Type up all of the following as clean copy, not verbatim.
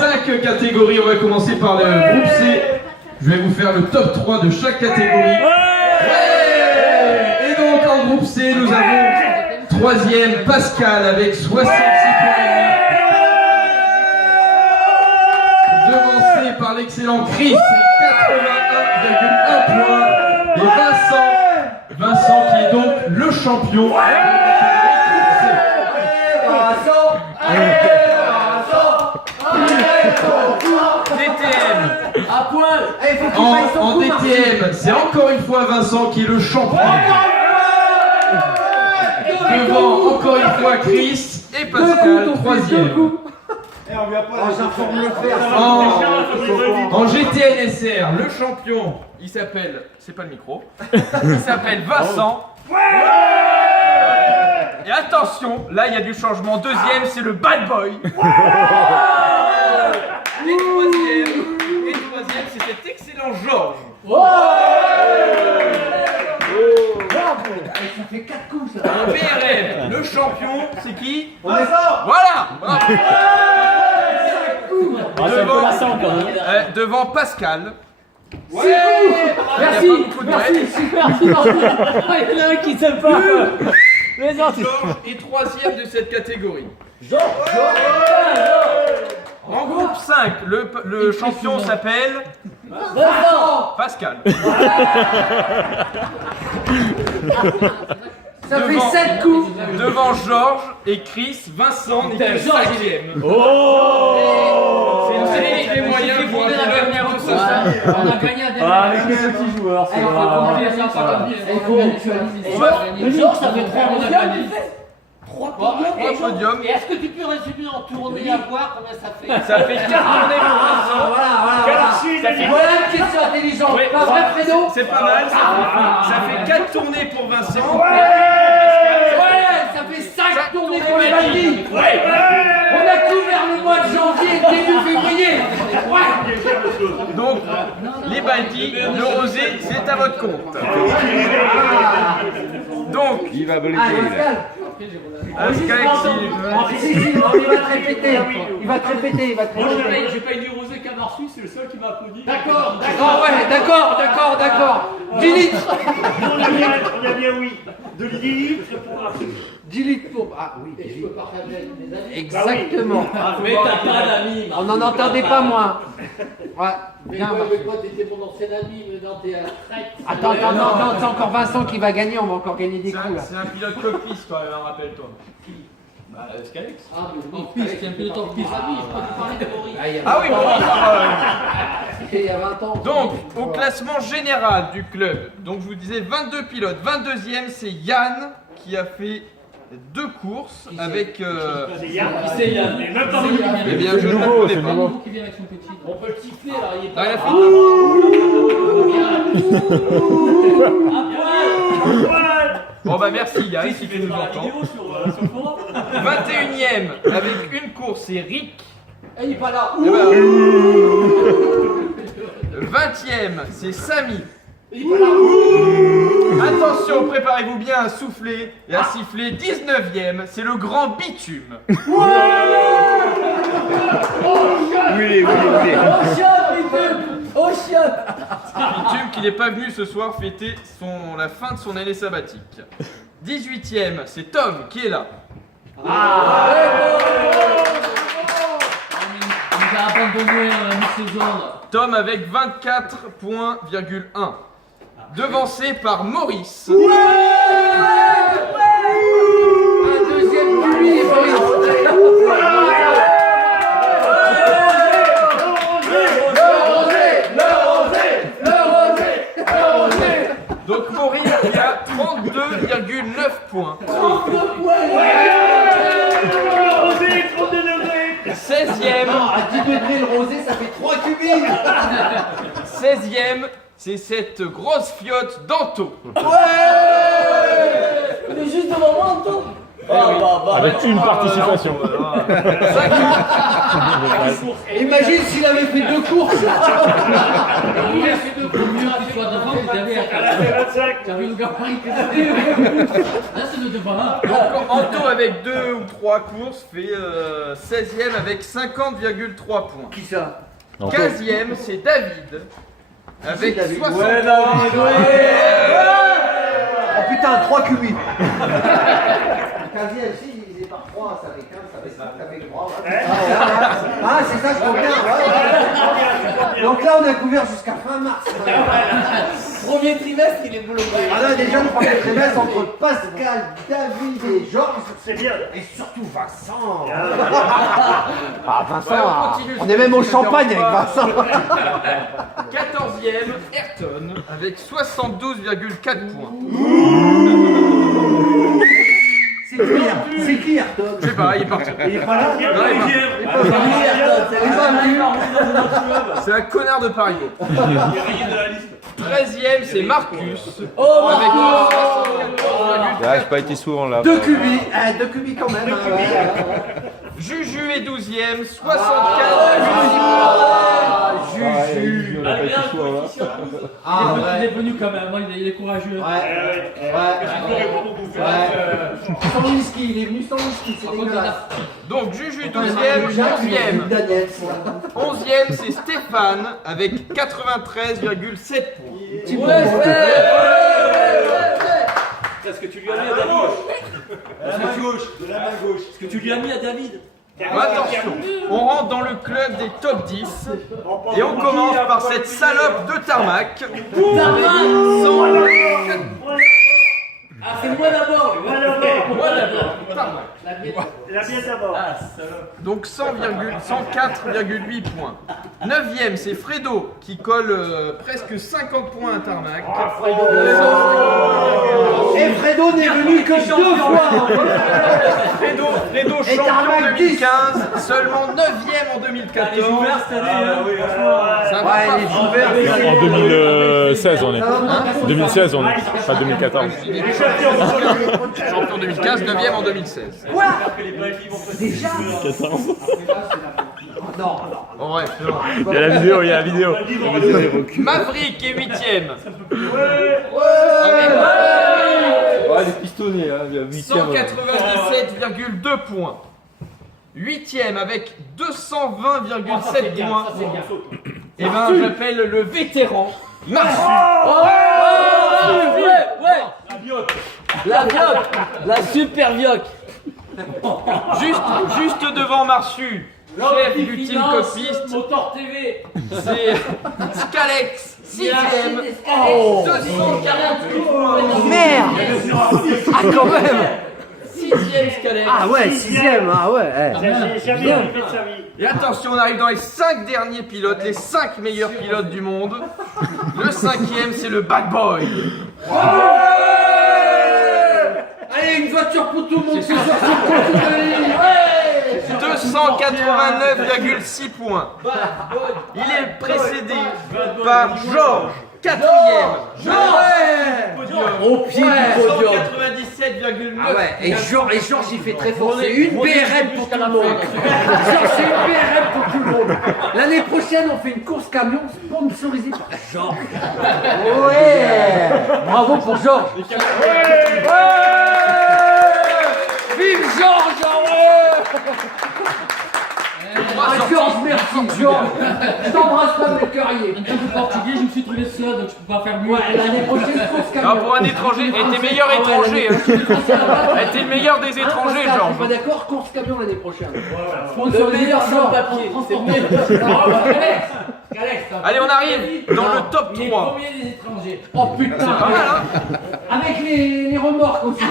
5 catégories. On va commencer par le groupe C. Je vais vous faire le top 3 de chaque catégorie. Et donc en groupe C, nous avons 3e Pascal avec 66 points. Devancé par l'excellent Chris, 81,1 points. Et Vincent qui est donc le champion. DTM à poil. En DTM, c'est encore une fois Vincent qui est le champion. Devant encore une fois Chris et Pascal, 3e. En GTNSR, le champion, il s'appelle, c'est pas le micro, il s'appelle Vincent. Et attention, là il y a du changement. 2e, c'est le bad boy. Et 3e, c'est cet excellent Georges. Ça fait 4 coups ça. En BRM, le champion, c'est qui? Vincent. Voilà. Devant, devant Pascal. Merci, super, il y en a un qui s'aime pas. Les autres. Georges est 3e de cette catégorie. En groupe 5, le champion s'appelle Pascal. Ça fait 7 coups. Devant Georges et Chris, Vincent n'est que 5e. C'est une série moyen pour un dernière On a gagné un dernier. Avec les petits joueurs, c'est vrai. Georges, ça fait 3 on a gagné. 3 podiums. Et est-ce que tu peux résumer en tournée à voir combien ça fait? Ça fait 4 tournées pour Vincent. Voilà une question intelligente. Pas vrai, Fredo? C'est pas mal, ça fait 4 tournées pour Vincent. Ouais, ça fait 5 tournées pour les bandits. On a couvert le mois de janvier et début février. Donc, les bandits, le rosé, c'est à votre compte. Donc, Il va blinder là. Pascal, Il va te répéter. Il va te répéter. J'ai pas eu du rosé qu'un reçu, c'est le seul qui m'a applaudi. D'accord. D'accord. 10 litres. On a bien oui. De 10 litres pour la 10 litres pour. Ah oui. Et je peux partager avec mes amis. Exactement. Mais t'as pas d'amis. On n'en entendait pas moins. Ouais. Bien. Toi, t'étais mon ancien ami, mais non, t'es à la retraite. Attends, non, c'est encore Vincent qui va gagner. On va encore gagner des coups là. c'est un pilote cockpit quand même, rappelle-toi. Bah, Scalex. Ah, mais oui, En piste, il y a un pilote en piste. Ah oui, je peux te parler de Maurice. Ah oui, C'était il y a 20 ans. donc, au classement général du club, donc je vous disais 22 pilotes. 22e, c'est Yann qui a fait 2 courses avec. C'est Yann. C'est Yann. Mais même pas Eh bien, je ne le connais pas. Qui vient avec son petit. On peut le siffler, alors il est Ah, pas il a fait. Bon bah merci Yann si tu nous entends. Vidéo sur le forum. 21e avec une course, c'est Rick. Eh, il est pas là. Eh ben, 20e, c'est Samy. Il est pas là. Attention, préparez-vous bien à souffler et à siffler. 19e, c'est le grand Bitume. Oh, chiotte. Bitume qui n'est pas venu ce soir fêter la fin de son année sabbatique. 18e, c'est Tom qui est là. Il nous a abandonné à la mi-saison là. Tom avec 24,1. Devancé par Maurice. Un deuxième lui, Maurice. Donc Maurice qui a 32,9 points. 16e. Non, à 10 degrés le rosé, ça fait 3 cubines. 16e, c'est cette grosse fiotte d'Anto. Il est juste devant moi, Anto. Avec une participation. Imagine s'il avait fait 2 courses. Il a fait 2 pour mieux qu'il soit devant que derrière. Elle a fait 25. T'as vu le gabarit que là, c'est le devant. Hein. Donc Anto avec 2 ou 3 courses fait 16e avec 50,3 points. Qui ça? 15e c'est David avec David. 63. Ouais, David, Oh putain, 3 QB. 15e, si, divisé par 3, ça fait 15, ça fait 5, ça fait 3. Ah, c'est ça, je comprends. Ouais. Donc là, on a couvert jusqu'à fin mars. Premier trimestre, il est bloqué. Ah là, déjà, le premier trimestre entre Pascal, David et Georges. C'est bien. Et surtout Vincent. Ouais, on continue. On est même au champagne avec Vincent. 14e Ayrton avec 72,4 points. C'est qui, Ayrton? Je sais pas, il est parti. Il est pas là? Non, il est pas. C'est un connard de Paris. 13e c'est Marcus avec 74,4 Là, j'ai pas été souvent là. 2 QB, 2 QB quand même. Juju est 12e, 64,6 Juju. On a pas été souvent là. Il est venu quand même, il est courageux. Sans whisky, il est venu sans whisky, c'est dégueulasse. Donc Juju 12e, 11e. 11e c'est Stéphane avec 93,7 points. Qu'est-ce que tu lui as mis à David? De la main gauche. Qu'est-ce que tu lui as mis à David? Attention, on rentre dans le club des top 10 et on commence par cette salope de tarmac. Ah, c'est moi d'abord. Tarmac. La mienne d'abord. Donc 104,8 points. 9e c'est Fredo qui colle presque 50 points à tarmac. Et Fredo n'est venu que 2 fois. Fredo Et champion Tarmac 10. 2015, seulement 9e en 2014. Les ouverts cette année. Ça va Ouais, pas les fort. ouverts. En 2016, on est. 2016, on est. Pas 2014. Champion 2015, 9e en 2016. Déjà? Non. Bon, bref, c'est bon. Il y a la vidéo, il y a la vidéo. Maverick est 8e. Ouais, les pistonnés, hein, il y a 197,2 points. 8e avec 220,7 points. Et ben j'appelle le vétéran Marsu. La vioque. La super vioque. Juste devant Marsu, chef du team copiste, Motor TV. c'est Scalex, 6e, 248 points. Merde. Ah, quand même. 6e Scalex. Ah ouais, 6ème. Ah ouais. J'ai jamais arrivé de sa vie. Et attention, on arrive dans les 5 derniers pilotes, les 5 meilleurs pilotes du monde. Le 5e, c'est le Bad Boy. Allez, une voiture pour tout le monde ce soir sur le concours de ligne. 289,6 points. Il est précédé par Georges, 4e. Au pied du podium. 197,9. Ah ouais, et Georges il fait très fort. C'est une BRM pour tout le monde. Georges, c'est une BRM pour tout le monde. L'année prochaine, on fait une course camion sponsorisée par Georges. Ouais. Bravo pour Georges. Vive Georges, Georges, merci Georges. Je t'embrasse pas, mes cœuriers. En tant que portugais, je me suis trouvé seul, donc je peux pas faire mieux. Ouais, l'année prochaine, course camion. Ah, pour un étranger, elle était meilleur étranger. Elle était le meilleur des étrangers, Pascal, Georges. t'es pas d'accord, course camion l'année prochaine. Le meilleur sans papier. Allez, on arrive dans le top Il est 3. premier des étrangers. Oh putain, C'est pas mal, hein? avec les remorques aussi.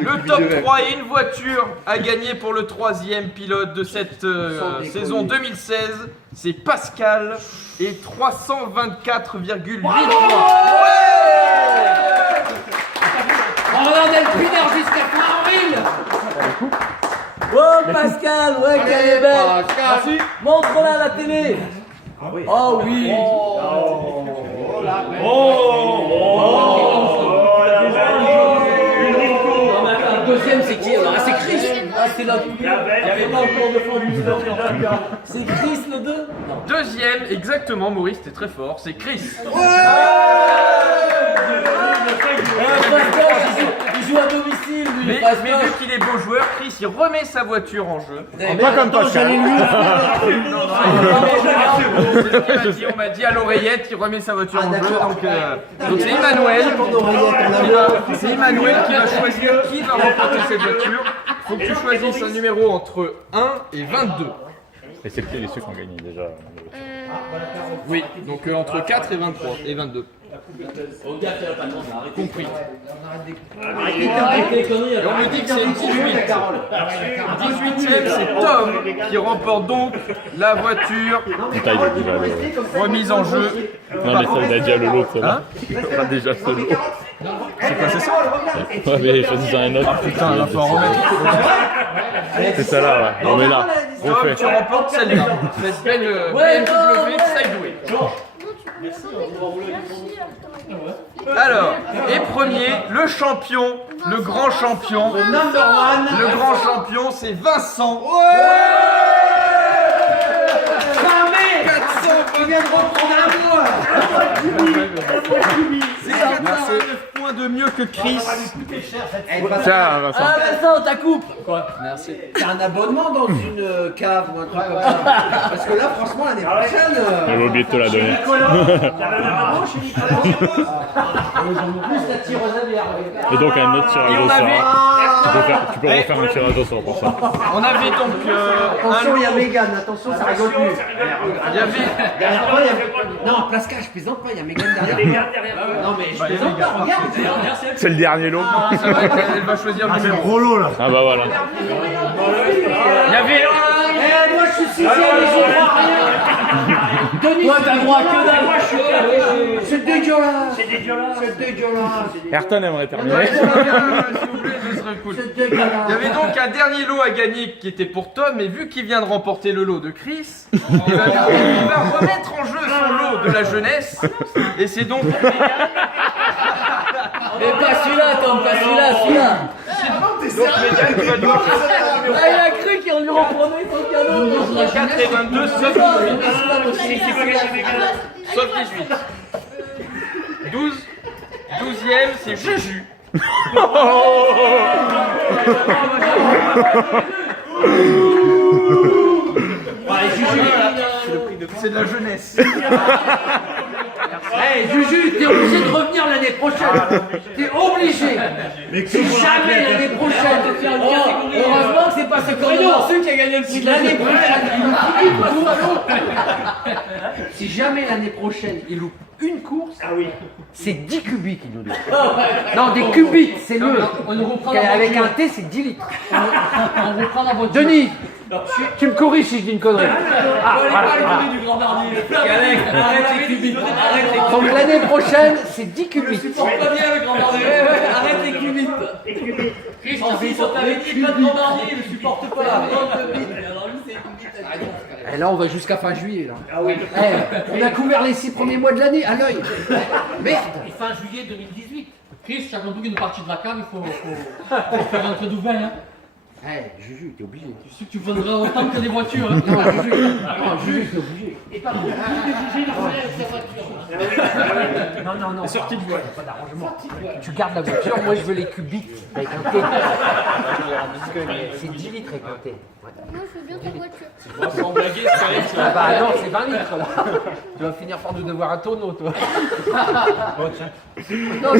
Le top 3 et une voiture à gagner pour le 3e pilote de cette saison 2016. C'est Pascal et 324,8 points. On a Delphiner jusqu'à fin avril. Oh Pascal, ouais qu'elle est belle. Pascal. Montre-la à la télé. Oh oui. Oh, là, déjà une roue deuxième, c'est qui alors? Ah, c'est Chris. Ah, c'est là. Il y avait pas encore de fond. C'est Chris le 2. Deuxième, exactement, Maurice, t'es très fort, c'est Chris. Il joue à domicile, lui. Mais vu qu'il est beau joueur, Chris il remet sa voiture en jeu. Pas comme Pascal. On m'a dit à l'oreillette, il remet sa voiture en jeu. Donc c'est Emmanuel. C'est Emmanuel qui va choisir qui va remporter cette voiture. Faut que tu choisisses un numéro entre 1 et 22. Et c'est qui les ceux qui ont gagné déjà? Oui, donc entre 4 et 23 et 22. Compris. Arrêtez les conneries. Et on me dit que c'est 18. 18ème, c'est Tom qui remporte donc la voiture Putain, il a déjà le... remise en jeu. Non, mais ça, il a déjà le lot, ça. Hein Il a déjà ce lot. C'est quoi, c'est ça? Ouais, mais choisis un autre. Putain, il faut en remettre. C'est ça là, ouais. On est là. On Tom, fait. tu remportes celle-là. Cette belle BMW Sideway. Alors, et premier, le champion, le grand champion. Le grand champion, c'est Vincent. Il vient de reprendre un mois. C'est 89 points de mieux que Chris. Tiens, Vincent. Ah, Vincent, ta coupe. Quoi? Merci. T'as un abonnement dans une cave ou un truc comme ça. Parce que là, franchement, l'année prochaine. J'avais oublié de te la donner. Plus la tireuse à bière. Et donc un autre tirage au sort. Tu peux refaire un tirage au sort pour ça. On avait donc Attention, il y a Mégane, attention, ça rigole plus. il y avait Derrière toi, il y a. Non, Plaska, je plaisante pas, il y a Mégane derrière. Non, mais je plaisante pas, regarde. C'est le dernier lot. ça va, elle va choisir le numéro. Rollo là. Ah bah voilà. Il y avait Eh, moi je suis sixième et j'y crois rien. Denis, Toi, t'as le droit que dalle. c'est dégueulasse. C'est dégueulasse. C'est dégueulasse. Ayrton aimerait terminer. s'il vous plaît, ce serait cool. C'est Il y dégueulasse. avait donc un dernier lot à gagner qui était pour Tom, et vu qu'il vient de remporter le lot de Chris, il va remettre en jeu son lot de la jeunesse, et c'est donc Mais pas celui-là, Tom, pas celui-là. Mégane qui va nous Ah, il a cru qu'on lui reprenait son cadeau. 4 et 22, sauf 18. Sauf 18. 12e, c'est Juju. C'est de la jeunesse. Hey, Juju, t'es obligé de revenir l'année prochaine. T'es obligé. Si jamais l'année prochaine. Heureusement que c'est pas ce corneau qui a gagné le prix de L'année l'année. prochaine, si jamais l'année prochaine il loupe une course, c'est 10 cubiques il nous dit. Non, des cubiques, c'est mieux. On nous reprend la Avec voiture. un T, c'est 10 litres. On reprend la voiture. Denis, tu me corriges si je dis une connerie. Du grand mardi. Arrête les cubiques. Arrête les cubiques. Donc l'année prochaine, c'est 10 cubiques. Supporte pas bien le grand mardi. Arrête les cubiques. Christian, si on t'avait dit pas de grand mardi, il ne supporte pas. Alors lui, c'est cubiques. Et là, on va jusqu'à fin juillet. Là. On a couvert les 6 premiers mois de l'année à l'œil. Merde. Et fin juillet 2018. Chris, chacun d'où une partie de la cave, il faut faire un peu d'ouvert. Hein. Juju, t'es obligé. Je sais que tu voudrais autant que des voitures. Hein. Juju, t'es obligé. Et par contre, tu es obligé de sa voiture. Non. Sortie de boîte, pas d'arrangement. Tu gardes la voiture, moi je veux les cubiques avec un T. Parce que c'est 10 litres avec un T. Moi, je veux bien ta voiture. Sans blaguer, c'est vrai que Ah bah non, c'est 20 litres là. Tu vas finir par nous devoir un tonneau, toi. Non.